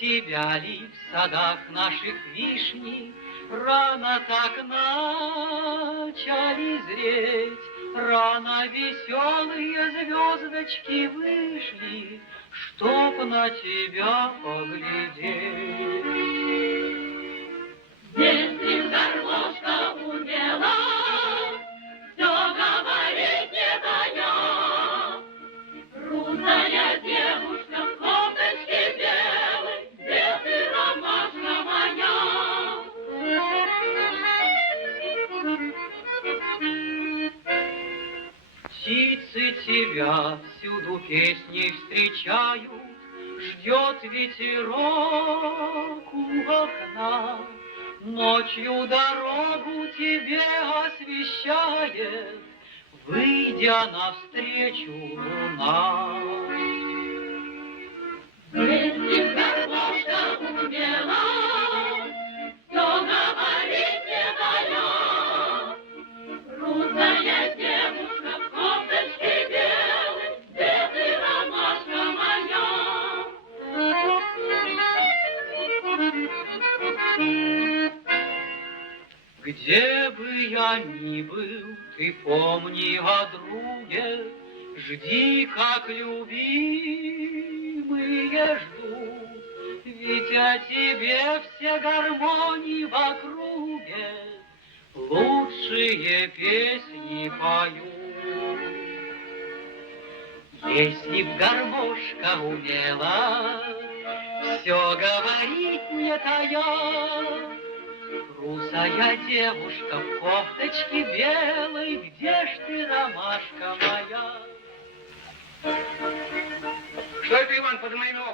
тебя ли в садах наших вишни рано так начали зреть, рано веселые звездочки вышли, чтоб на тебя поглядеть. Если б гармошка умела все говорить не тая, русая девушка в кофточке белой, где ты, ромашка моя? Птицы тебя всюду песней встречают, ждет ветерок у окна, ночью дорогу тебе освещает, выйдя навстречу луна. Если б гармошка умела все говорить не тая, русая девушка в кофточке белой, где ты, ромашка моя? Где бы я ни был, ты помни о друге, жди, как любимые ждут, ведь о тебе все гармонии в округе лучшие песни поют. Если б гармошка умела все говорить не тая, русая девушка в кофточке белой, где ж ты, ромашка моя? Что это, Иван, под моими окнами?